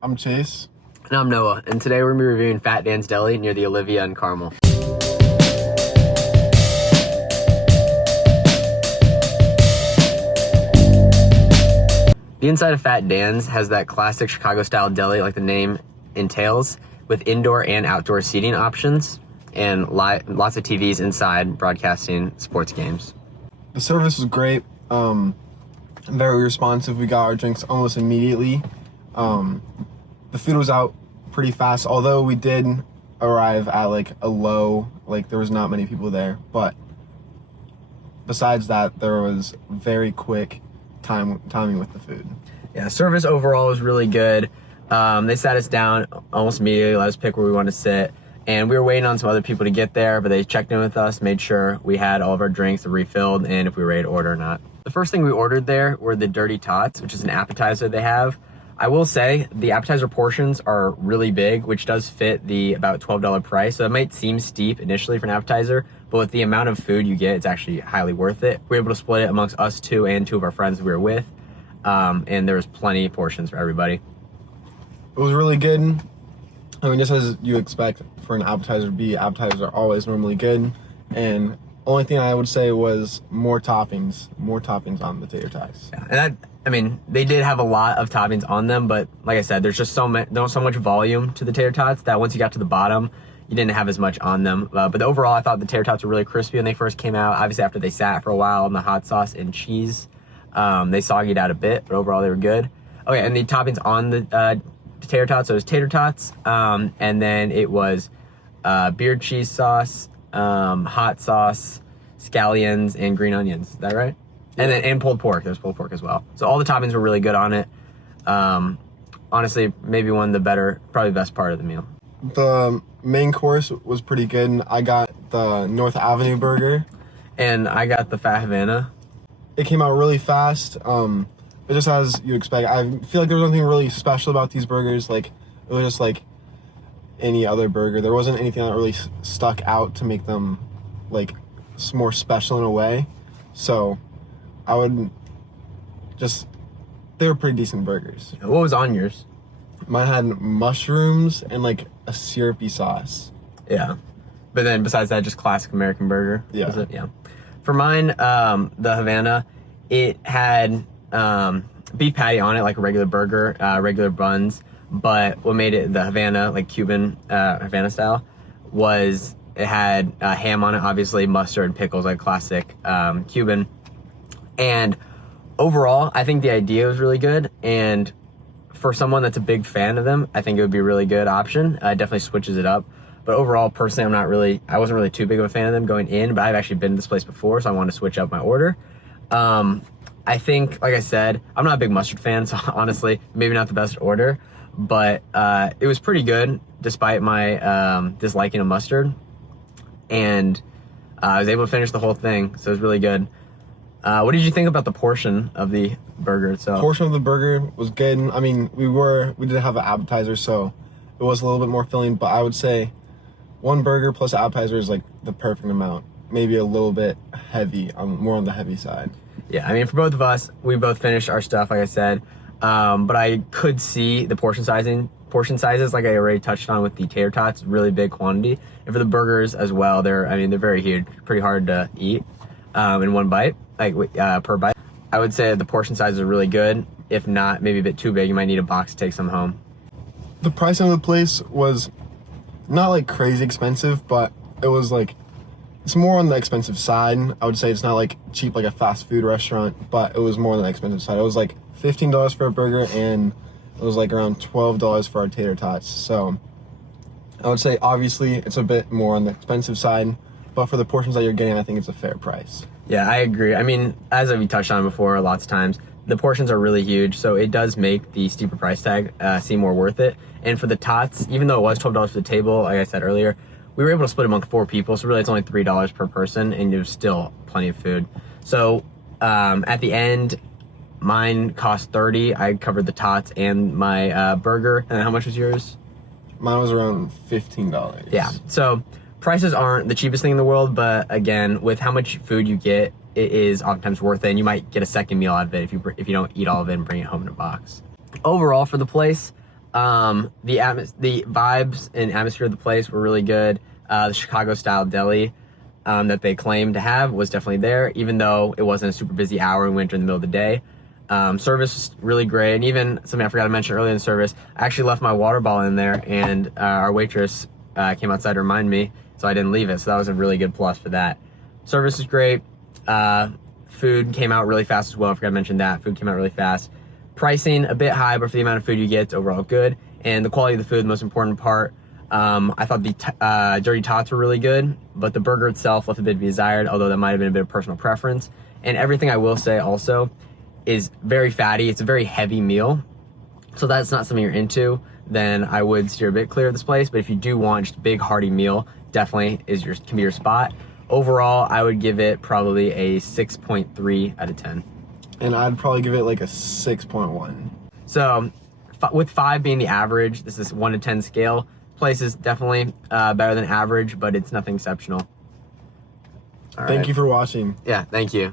I'm Chase. And I'm Noah, and today we're going to be reviewing Fat Dan's Deli near the Olivia and Carmel. The inside of Fat Dan's has that classic Chicago-style deli like the name entails, with indoor and outdoor seating options, and lots of TVs inside broadcasting sports games. The service was great, very responsive. We got our drinks almost immediately. The food was out pretty fast, although we did arrive at a low, there was not many people there, but besides that, there was very quick timing with the food. Yeah, service overall was really good. They sat us down almost immediately, let us pick where we want to sit, and we were waiting on some other people to get there, but they checked in with us, made sure we had all of our drinks refilled, and if we were ready to order or not. The first thing we ordered there were the Dirty Tots, which is an appetizer they have. I will say the appetizer portions are really big, which does fit the about $12 price. So it might seem steep initially for an appetizer, but with the amount of food you get, it's actually highly worth it. We were able to split it amongst us two and two of our friends we were with. And there was plenty of portions for everybody. It was really good. I mean, just as you expect for an appetizer to be, appetizers are always normally good. And only thing I would say was more toppings on the tater tots. Yeah, and they did have a lot of toppings on them, but like I said, there's just so much volume to the tater tots that once you got to the bottom, you didn't have as much on them. But overall, I thought the tater tots were really crispy when they first came out. Obviously, after they sat for a while in the hot sauce and cheese, they soggied out a bit, but overall they were good. Okay, and the toppings on the tater tots, so it was tater tots, and then it was beard cheese sauce, hot sauce, scallions, and green onions. Is that right? Yeah. And pulled pork. There's pulled pork as well. So all the toppings were really good on it. Honestly, maybe one of the better, probably best part of the meal. The main course was pretty good. I got the North Avenue burger. And I got the Fat Havana. It came out really fast. It just as you expect. I feel like there was nothing really special about these burgers. It was just like any other burger. There wasn't anything that really stuck out to make them more special in a way. So I would they were pretty decent burgers. What was on yours? Mine had mushrooms and a syrupy sauce. Yeah. But then besides that, just classic American burger. Yeah. Was it? Yeah. For mine, the Havana, it had beef patty on it like a regular burger, regular buns. But what made it the Havana, Cuban Havana style, was it had ham on it, obviously, mustard and pickles, like classic Cuban. And overall, I think the idea was really good. And for someone that's a big fan of them, I think it would be a really good option. It definitely switches it up. But overall, personally, I wasn't really too big of a fan of them going in, but I've actually been to this place before, so I wanted to switch up my order. I think, like I said, I'm not a big mustard fan, so honestly, maybe not the best order, but it was pretty good despite my disliking of mustard. And I was able to finish the whole thing, so it was really good. What did you think about the portion of the burger itself? Portion of the burger was good. I mean, we did have an appetizer, so it was a little bit more filling, but I would say one burger plus appetizer is the perfect amount. Maybe a little bit heavy, more on the heavy side. Yeah, I mean, for both of us, we both finished our stuff, like I said, but I could see the portion sizes, like I already touched on with the tater tots, really big quantity. And for the burgers as well, they're very huge, pretty hard to eat in one bite, per bite. I would say the portion sizes are really good. If not, maybe a bit too big, you might need a box to take some home. The pricing of the place was not crazy expensive, but it was it's more on the expensive side. I would say it's not cheap like a fast food restaurant, but it was more on the expensive side. It was $15 for a burger, and it was around $12 for our tater tots. So I would say obviously it's a bit more on the expensive side, but for the portions that you're getting, I think it's a fair price. Yeah, I agree. I mean, as we touched on before lots of times, the portions are really huge, so it does make the steeper price tag seem more worth it. And for the tots, even though it was $12 for the table, like I said earlier, we were able to split among 4 people, so really it's only $3 per person, and it was still plenty of food. So at the end, mine cost $30. I covered the tots and my burger. And then how much was yours? Mine was around $15. Yeah, so prices aren't the cheapest thing in the world, but again, with how much food you get, it is oftentimes worth it, and you might get a second meal out of it if you don't eat all of it and bring it home in a box. Overall, for the place, The vibes and atmosphere of the place were really good. The Chicago style deli that they claimed to have was definitely there, even though it wasn't a super busy hour and we went during the middle of the day. Service was really great, and even something I forgot to mention earlier in service, I actually left my water bottle in there, and our waitress came outside to remind me, so I didn't leave it. So that was a really good plus for that. Service was great. Food came out really fast as well. I forgot to mention that. Food came out really fast. Pricing a bit high, but for the amount of food you get, it's overall good. And the quality of the food, the most important part. I thought the dirty tots were really good, but the burger itself left a bit to be desired, although that might have been a bit of personal preference. And everything I will say also is very fatty. It's a very heavy meal. So that's not something you're into, then I would steer a bit clear of this place. But if you do want just a big hearty meal, definitely can be your spot. Overall, I would give it probably a 6.3 out of 10. And I'd probably give it like a 6.1. So with 5 being the average, this is 1 to 10 scale. Place is definitely better than average, but it's nothing exceptional. Thank you for watching. Yeah, thank you.